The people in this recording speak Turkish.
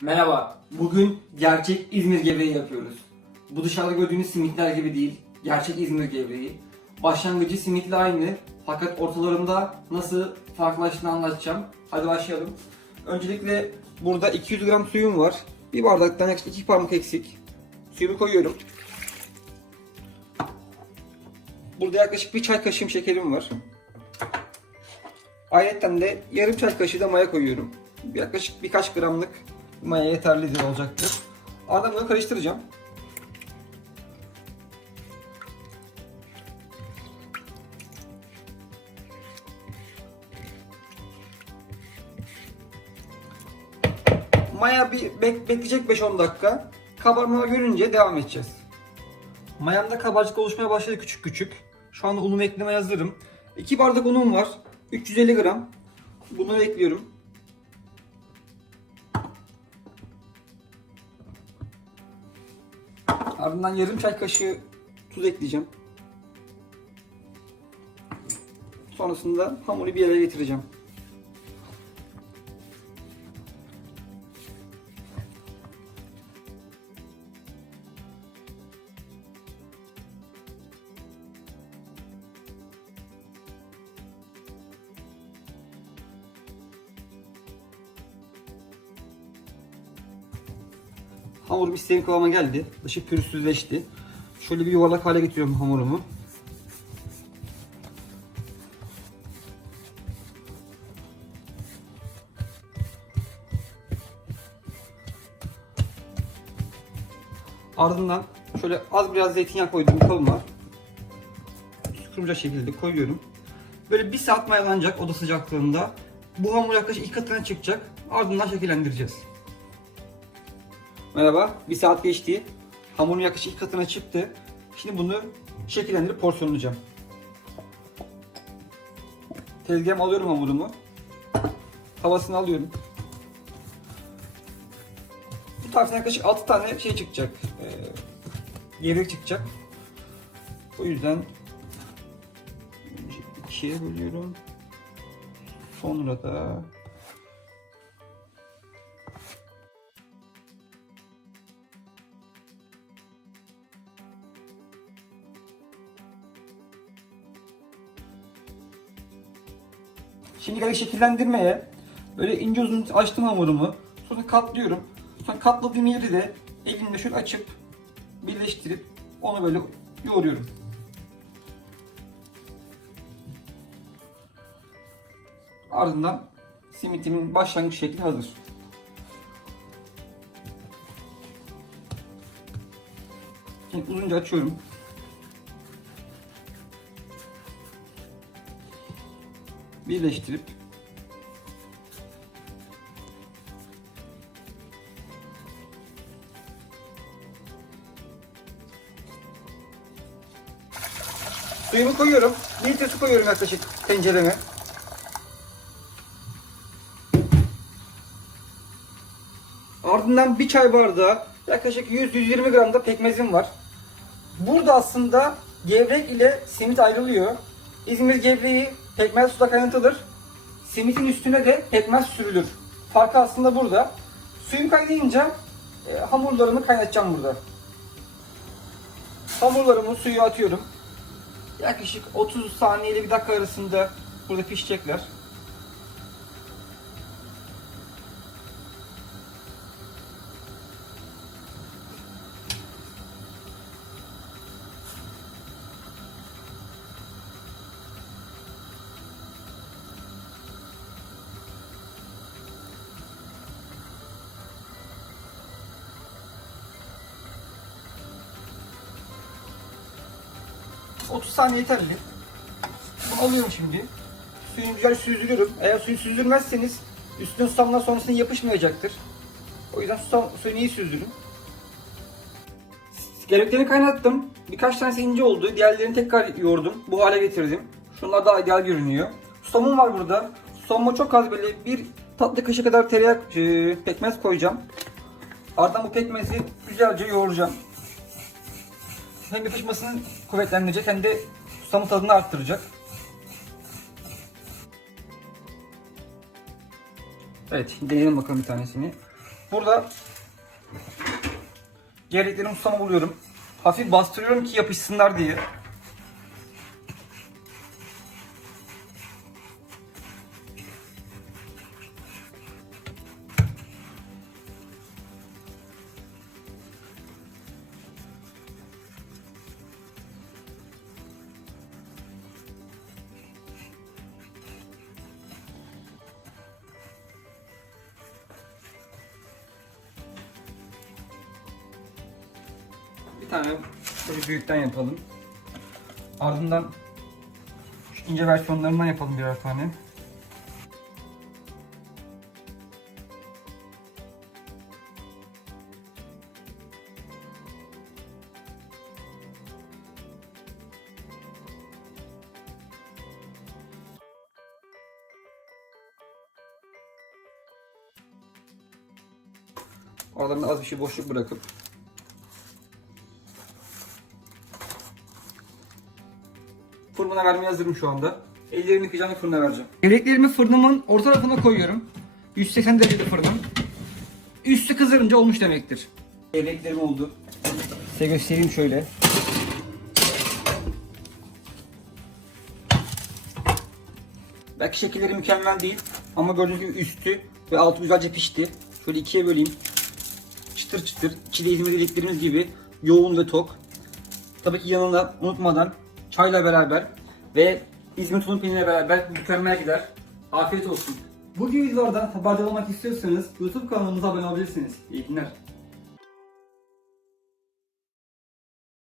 Merhaba. Bugün gerçek İzmir gevreği yapıyoruz. Bu dışarıda gördüğünüz simitler gibi değil. Gerçek İzmir gevreği. Başlangıcı simitle aynı. Fakat ortalarında nasıl farklılaştığını anlatacağım. Hadi başlayalım. Öncelikle burada 200 gram suyum var. Bir bardaktan yaklaşık 2 parmak eksik. Suyumu koyuyorum. Burada yaklaşık bir çay kaşığım şekerim var. Ayrıca de yarım çay kaşığı da maya koyuyorum. Yaklaşık birkaç gramlık maya yeterlidir olacaktır. Ardından bunu karıştıracağım. Maya bir bek- bekleyecek 5-10 dakika. Kabarma görünce devam edeceğiz. Mayamda kabarcık oluşmaya başladı küçük küçük. Şu anda unumu eklemeye hazırım. 2 bardak unum var. 350 gram. Bunu ekliyorum. Ardından yarım çay kaşığı tuz ekleyeceğim. Sonrasında hamuru bir yere getireceğim. Hamurum istediğim kıvama geldi. Dışı pürüzsüzleşti. Şöyle bir yuvarlak hale getiriyorum hamurumu. Ardından şöyle az biraz zeytinyağı koyduğum kabıma sıkılacak şekilde koyuyorum. Böyle bir saat mayalanacak oda sıcaklığında. Bu hamur yaklaşık iki katına çıkacak. Ardından şekillendireceğiz. Merhaba, bir saat geçti. Hamurun yaklaşık iki katına çıktı. Şimdi bunu şekillendirip porsiyonlayacağım. Tezgahıma alıyorum hamurumu. Havasını alıyorum. Bu taraftan yaklaşık 6 tane şey çıkacak. Ee, gevrek çıkacak. O yüzden önce ikiye bölüyorum. Sonra da Şimdi geldik şekillendirmeye. Böyle ince uzun açtım hamurumu. Sonra katlıyorum. Sonra katladığım yeri de elimle şöyle açıp birleştirip onu böyle yoğuruyorum. Ardından simitimin başlangıç şekli hazır. Şimdi uzunca açıyorum. Birleştirip Suyumu koyuyorum. Bir litre su koyuyorum yaklaşık tencereme. Ardından bir çay bardağı yaklaşık 100-120 gram da pekmezim var. Burada aslında gevrek ile simit ayrılıyor. İzmir gevreği pekmez suda kaynatılır. Simitin üstüne de pekmez sürülür. Farkı aslında burada. Suyum kaynayınca e, hamurlarımı kaynatacağım burada. Hamurlarımı suyu atıyorum. Yaklaşık 30 saniye ile bir dakika arasında burada pişecekler. 30 saniye yeterli. Bunu alıyorum şimdi. Suyunu güzel süzdürüyorum. Eğer suyu süzdürmezseniz üstüne susamlar sonrasında yapışmayacaktır. O yüzden susam, suyunu iyi süzdürün. Gereklerini kaynattım. Birkaç tanesi ince oldu. Diğerlerini tekrar yoğurdum. Bu hale getirdim. Şunlar daha ideal görünüyor. Susamım var burada. Susamıma çok az böyle bir tatlı kaşığı kadar tereyağı e, pekmez koyacağım. Ardından bu pekmezi güzelce yoğuracağım. Hem yapışmasını kuvvetlendirecek hem de susamın tadını arttıracak. Evet, deneyelim bakalım bir tanesini. Burada gereklerini ustamı buluyorum. Hafif bastırıyorum ki yapışsınlar diye. Tane böyle büyükten yapalım. Ardından şu ince versiyonlarından yapalım birer tane. Aralarına az bir şey boşluk bırakıp Fırına vermeye hazırım şu anda. Ellerimi yıkayacağım ve fırına vereceğim. Yeleklerimi fırınımın orta tarafına koyuyorum. 180 derecede fırınım. Üstü kızarınca olmuş demektir. Yeleklerim oldu. Size göstereyim şöyle. Belki şekilleri mükemmel değil ama gördüğünüz gibi üstü ve altı güzelce pişti. Şöyle ikiye böleyim. Çıtır çıtır, içi de İzmir yeleklerimiz gibi yoğun ve tok. Tabii ki yanında unutmadan çayla beraber ve İzmir tulum peyniriyle beraber mükemmel gider. Afiyet olsun. Bu gibi videolardan haberdar olmak istiyorsanız YouTube kanalımıza abone olabilirsiniz. İyi günler.